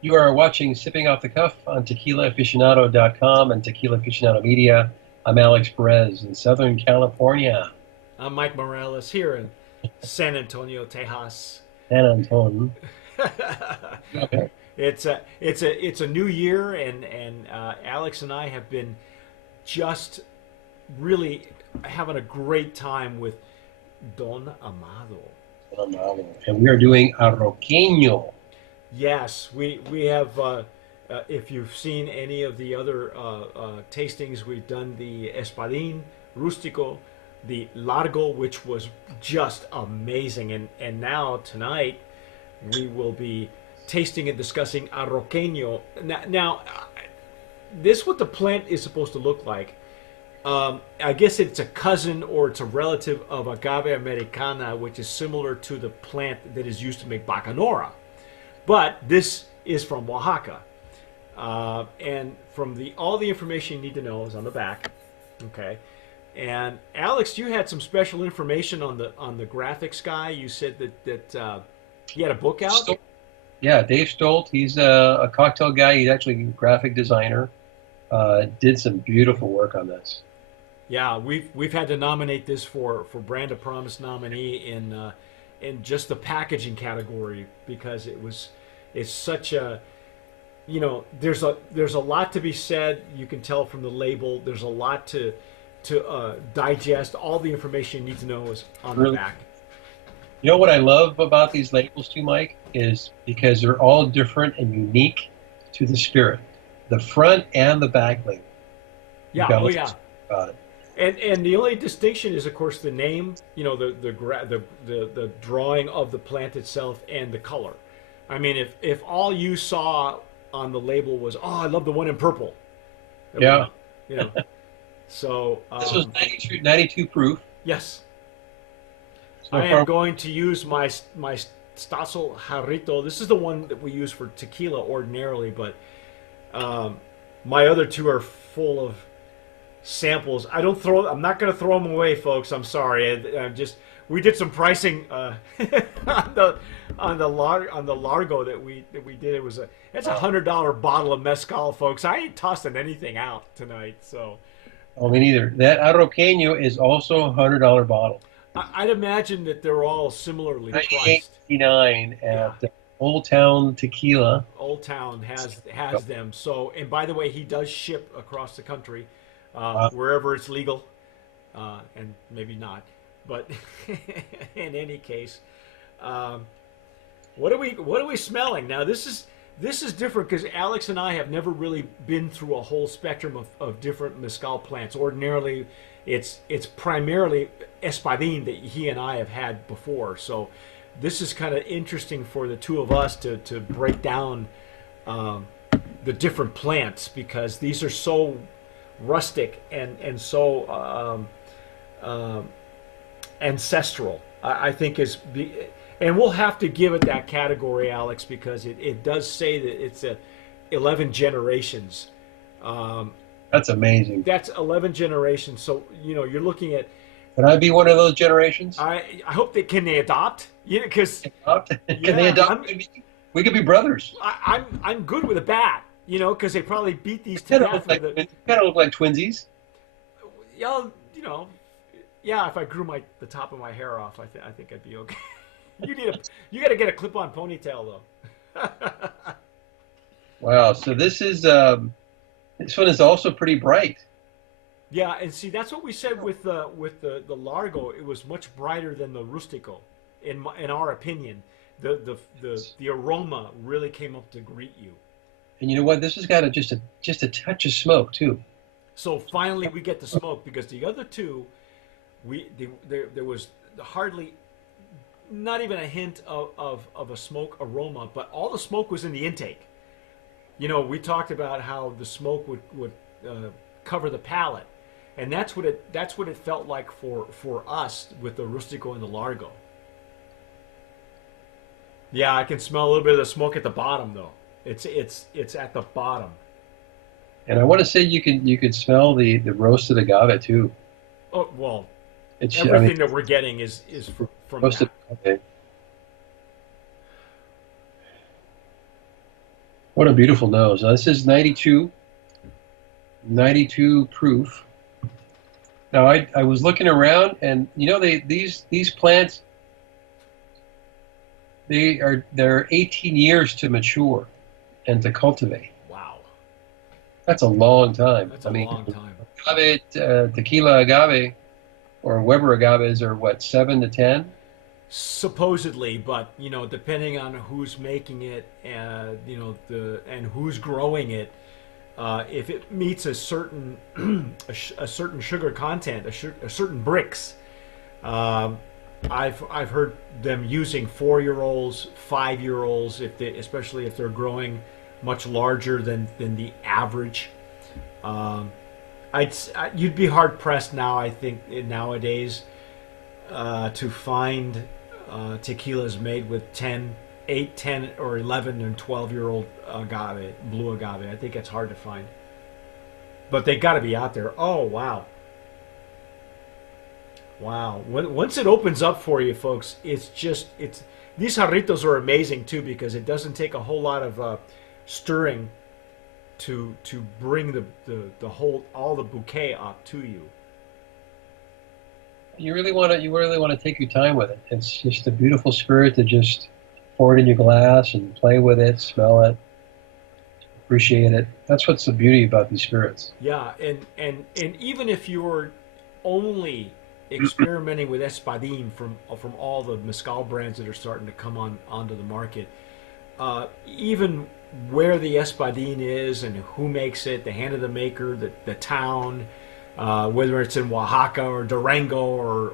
You are watching Sipping Off the Cuff on TequilaAficionado.com and Tequila Aficionado Media. I'm Alex Perez in Southern California, I'm Mike Morales here in San Antonio, Tejas. San Antonio. Okay. It's a new year, and Alex and I have been just really having a great time with Don Amado. And we are doing Arroqueno. Yes, we have. If you've seen any of the other tastings, we've done the Espadín, Rústico, the Largo, which was just amazing, and now tonight we will be tasting and discussing Arroqueno. Now, this what the plant is supposed to look like. I guess it's a cousin or it's a relative of Agave Americana, which is similar to the plant that is used to make Bacanora. But this is from Oaxaca. And from the all the information you need to know is on the back. Okay. And Alex, you had some special information on the graphics guy. You said that he had a book out. Yeah, Dave Stolt. He's a cocktail guy. He's actually a graphic designer. Did some beautiful work on this. Yeah, we've had to nominate this for Brand of Promise nominee in just the packaging category because it's such a there's a lot to be said. You can tell from the label. There's a lot to digest. All the information you need to know is on the Really, back. you know what I love about these labels too, Mike, is because they're all different and unique to the spirit. The front and the back label. You've Yeah. got to Oh listen yeah. about it. And the only distinction is, of course, the name. The drawing of the plant itself and the color. I mean, if all you saw on the label was, oh, I love the one in purple, it would, Yeah, you know. So this was 92 proof. yes, So I am far, going to use my Stasso Jarrito. This is the one that we use for tequila ordinarily, but um, my other two are full of samples. I'm not going to throw them away, folks. I'm sorry. I just we did some pricing on the on the Largo that we did. It's $100 bottle of mezcal, folks. I ain't tossing anything out tonight. So oh, me neither. That Arroqueno is also a $100 bottle. I'd imagine that they're all similarly priced. 98.99 Yeah. at Old Town Tequila. Old Town has them. So, and by the way, he does ship across the country, Uh, wherever it's legal, and maybe not. But in any case, um, what are we smelling now? This is different because Alex and I have never really been through a whole spectrum of different mezcal plants. Ordinarily, it's primarily espadín that he and I have had before. So this is kind of interesting for the two of us to break down um, the different plants because these are so rustic and so ancestral. I think and we'll have to give it that category, Alex, because it does say that it's 11 generations. Um, that's amazing. that's 11 generations. So you're looking at. Can I be one of those generations? I hope they adopt. Because Can they yeah, adopt me? We could be brothers. I'm good with a bat. Because they probably beat these to Kind of death look like with a. kind of look like twinsies. Yeah, yeah. If I grew the top of my hair off, I think I'd be okay. You got to get a clip-on ponytail though. Wow. So this one is also pretty bright. Yeah, and see that's what we said with the Largo. It was much brighter than the Rustico, in our opinion. The aroma really came up to greet you. And you know what? This has got just a touch of smoke too. So finally we get the smoke because the other two, there was hardly not even a hint of a smoke aroma, but all the smoke was in the intake. We talked about how the smoke would cover the palate, and that's what it felt like for us with the Rustico and the Largo. Yeah, I can smell a little bit of the smoke at the bottom though. It's at the bottom. And I want to say you could smell the roasted agave too. Oh well, It's I mean everything that we're getting is from roasted that. agave. What a beautiful nose. Now, this is 92 proof. Now I was looking around, and these plants, they're 18 years to mature and to cultivate. Wow, That's a long time. that's I a mean, long time. agave, tequila agave or Weber agaves are what, 7 to 10? Supposedly, but depending on who's making it, and who's growing it, if it meets a certain a certain sugar content, a certain bricks, um, I've heard them using 4-year-olds, 5-year-olds, especially if they're growing much larger than the average. Um, you'd be hard pressed now, I think, nowadays, to find tequilas made with 8, 10, or 11 and 12-year-old agave, blue agave. I think it's hard to find, but they got to be out there. Oh wow, wow! Once it opens up for you, folks, it's these jarritos are amazing too, because it doesn't take a whole lot of stirring to bring the whole all the bouquet up to you. You really want to take your time with it. It's just a beautiful spirit to just pour it in your glass and play with it, smell it, appreciate it. That's what's the beauty about these spirits. Yeah, and even if you're only experimenting with espadín from all the mezcal brands that are starting to come onto the market, even where the espadín is and who makes it, the hand of the maker, the town, whether it's in Oaxaca or Durango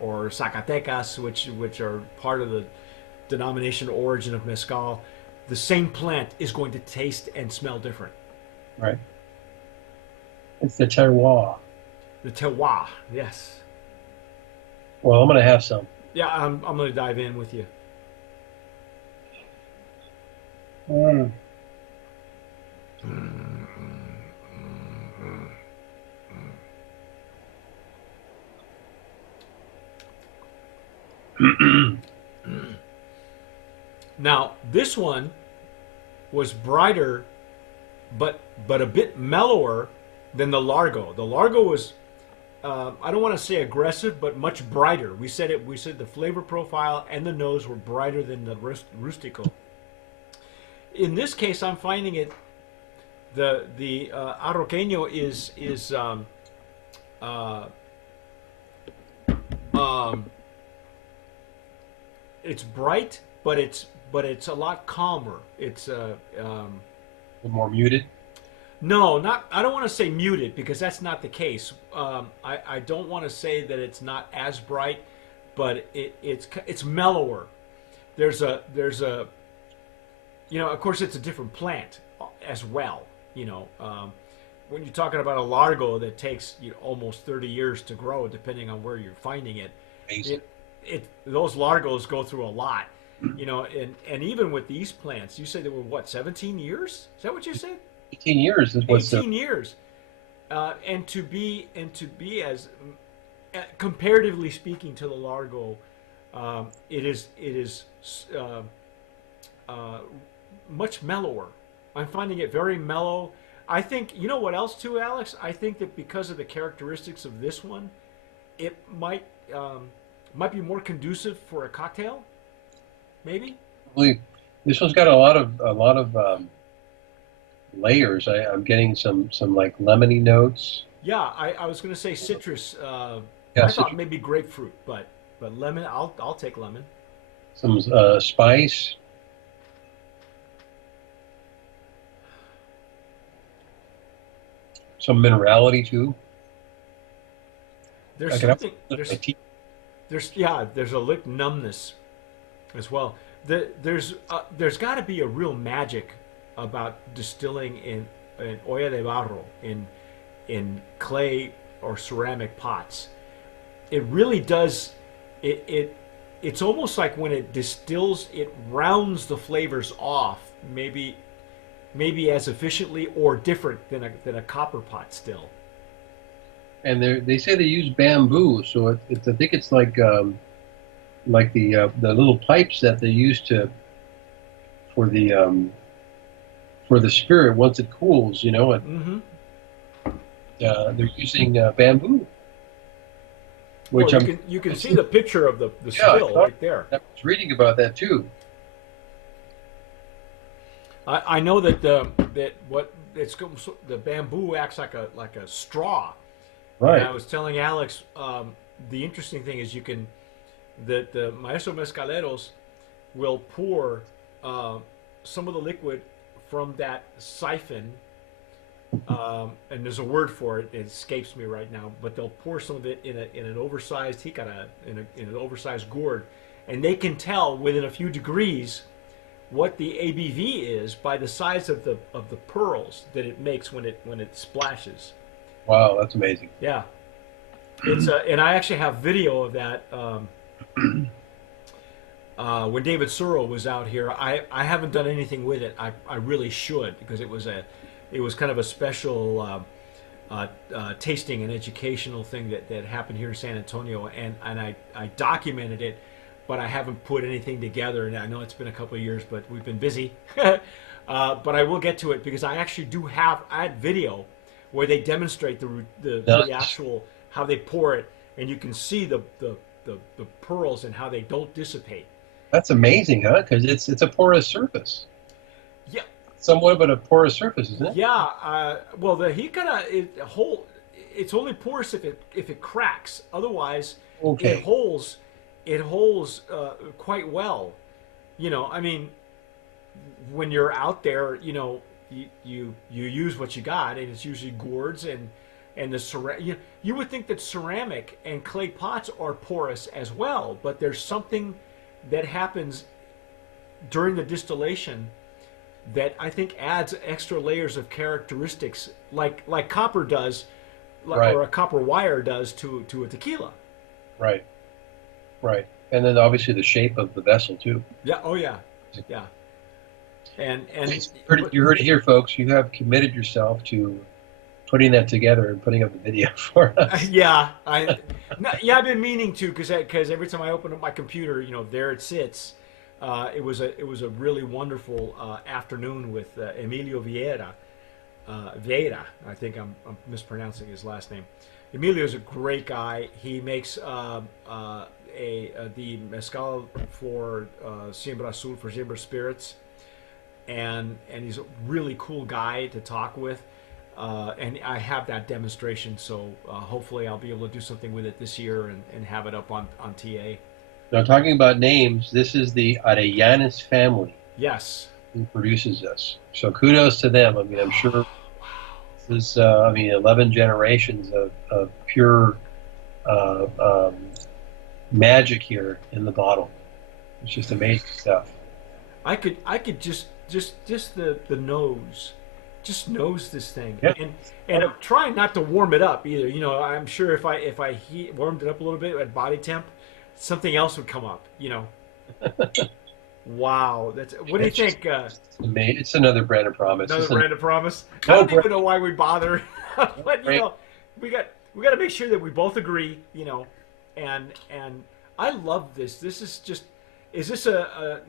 or Zacatecas, which are part of the denomination origin of mezcal, the same plant is going to taste and smell different. Right. It's the terroir. The terroir, yes. Well, I'm going to have some. Yeah, I'm going to dive in with you. Mm. Now, this one was brighter, but a bit mellower than the Largo. The Largo was, I don't want to say aggressive, but much brighter. We said it. We said the flavor profile and the nose were brighter than the Rustico. In this case, I'm finding it. The Arroqueno is it's bright, but it's a lot calmer. It's More muted. no, not. I don't want to say muted, because that's not the case. I don't want to say that it's not as bright, but it's mellower. There's a of course it's a different plant as well. When you're talking about a Largo that takes almost 30 years to grow, depending on where you're finding it, Amazing. those Largos go through a lot. And even with these plants, you said they were what, 17 years? Is that what you said? 18 years is what's 18 years. And to be as comparatively speaking to the Largo, it is much mellower. I'm finding it very mellow. I think, you know what else too, Alex? I think that because of the characteristics of this one, it might be more conducive for a cocktail. Maybe. Really, this one's got a lot of layers. I'm getting some like lemony notes. Yeah, I was going to say citrus. Yeah, I thought maybe grapefruit, but lemon. I'll take lemon. some spice. Some minerality too. There's I can have something. my There's tea. there's a lip numbness as well. There's got to be a real magic about distilling in olla de barro, in clay or ceramic pots. It really does. It's almost like when it distills, it rounds the flavors off. Maybe as efficiently or different than a copper pot still. And they say they use bamboo, so I think it's like the little pipes that they use for for the spirit once it cools. And Mm-hmm. they're using bamboo, Well, which you can see the picture of the yeah, still right there. I was reading about that too. I know that that what it's the bamboo acts like a straw, and Right. I was telling Alex the interesting thing is you can that the maestro mezcaleros will pour some of the liquid from that siphon, and there's a word for it. It escapes me right now, but they'll pour some of it in an oversized jicara, in an oversized gourd, and they can tell within a few degrees what the ABV is by the size of the pearls that it makes when it splashes. Wow, that's amazing. Yeah, it's and I actually have video of that. When David Searle was out here, I haven't done anything with it. I really should because it was kind of a special tasting and educational thing that happened here in San Antonio, and I documented it, but I haven't put anything together. And I know it's been a couple of years, but we've been busy. But I will get to it because I actually do have video where they demonstrate the Nice. actual how they pour it, and you can see the pearls and how they don't dissipate. That's amazing, huh? Because it's a porous surface, Yeah, somewhat of a porous surface, isn't it? yeah. Well, the jicara it's only porous if it cracks. Otherwise, it Okay. holds it holds quite well. I mean, when you're out there, you use what you got, and it's usually gourds and the you would think that ceramic and clay pots are porous as well, but there's something that happens during the distillation that I think adds extra layers of characteristics, like copper does, Right. or a copper wire does to a tequila. Right. Right. And then obviously the shape of the vessel too. Yeah. Oh yeah. Yeah. And but You heard it here, folks. You have committed yourself to putting that together and putting up the video for us. yeah, I've been meaning to because every time I open up my computer, there it sits. It was a really wonderful afternoon with Emilio Vieira. Vieira, I think I'm mispronouncing his last name. Emilio's a great guy. He makes the mezcal for Siembra Azul for Siembra Spirits, and he's a really cool guy to talk with. And I have that demonstration, so hopefully I'll be able to do something with it this year and have it up on TA. Now, talking about names, this is the Arellanes family Yes. who produces this. So kudos to them. I mean, I'm sure this is, 11 generations of pure uh, um, magic here in the bottle. It's just amazing stuff. I could just the nose, just nose this thing, Yeah. and I'm trying not to warm it up either. I'm sure if I warmed it up a little bit at body temp, something else would come up. Wow, what do you It's just think? It's another brand of promise. Another It's an, brand of promise. I no don't brand, even know why we bother, but brand. we got to make sure that we both agree. And I love this. This is just. Is this a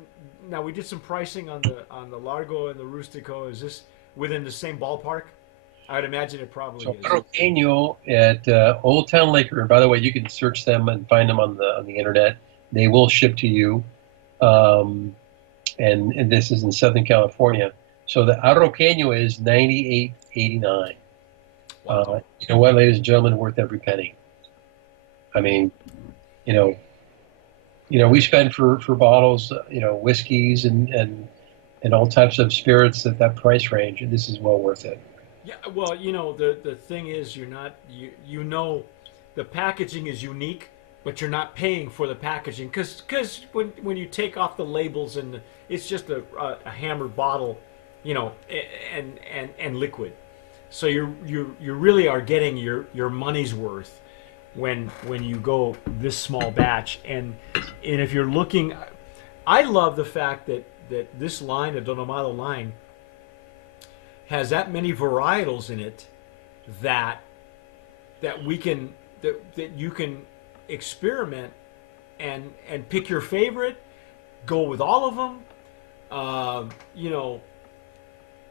now we did some pricing on the Largo and the Rustico. Is this within the same ballpark? I'd imagine it probably So is. Arroqueno at Old Town Liquor. And by the way, you can search them and find them on the internet. They will ship to you. Um, and this is in Southern California. So the Arroqueno is 98.89. Wow. You know what, ladies and gentlemen, worth every penny. I mean, you know, we spend for bottles, whiskeys and all types of spirits at that price range, and this is well worth it. Yeah. Well, the thing is, you're not the packaging is unique, but you're not paying for the packaging because when you take off the labels and it's just a hammered bottle, and liquid. So you really are getting your money's worth when you go this small batch, and if you're looking, I love the fact that this line, the Don Amado line, has that many varietals in it that that you can experiment and pick your favorite, go with all of them.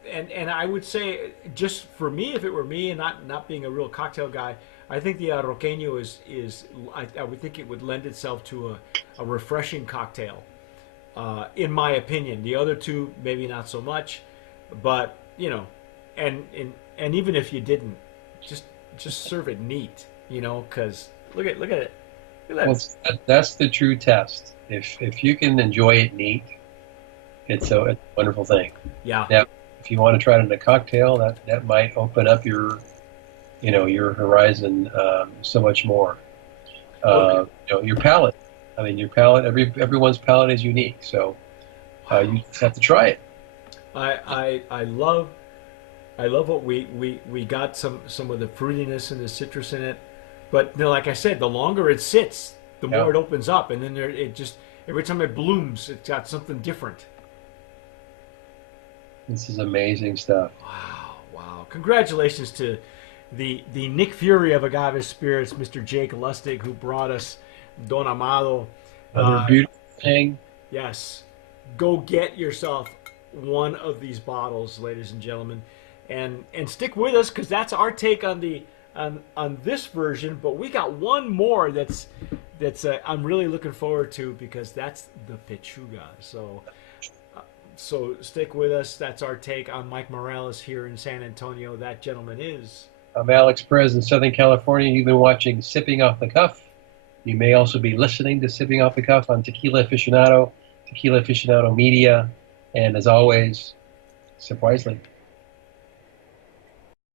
and I would say, just for me, if it were me, and not being a real cocktail guy, I think the Arroqueno is I would think it would lend itself to a refreshing cocktail, in my opinion. The other two maybe not so much, but and even if you didn't, just serve it neat, because look at it, look at Well, that. that's the true test. If you can enjoy it neat, it's a wonderful thing. Yeah. Now, if you want to try it in a cocktail, that might open up your horizon so much more. Okay. Your palate. I mean, your palate. Everyone's palate is unique, so you just have to try it. I love what we got some of the fruitiness and the citrus in it, but like I said, the longer it sits, the Yeah, more it opens up, and then it just every time it blooms, it's got something different. this is amazing stuff. Wow, wow! Congratulations to the Nick Fury of Agave Spirits, Mr. Jake Lustig, who brought us Don Amado. Another Uh, beautiful thing. yes, go get yourself one of these bottles, ladies and gentlemen, and stick with us because that's our take on the on this version. But we got one more that's I'm really looking forward to because that's the Pechuga. So stick with us. That's our take on Mike Morales here in San Antonio. That gentleman is. I'm Alex Perez in Southern California. You've been watching Sipping Off the Cuff. You may also be listening to Sipping Off the Cuff on Tequila Aficionado, Tequila Aficionado Media, and as always, sip wisely.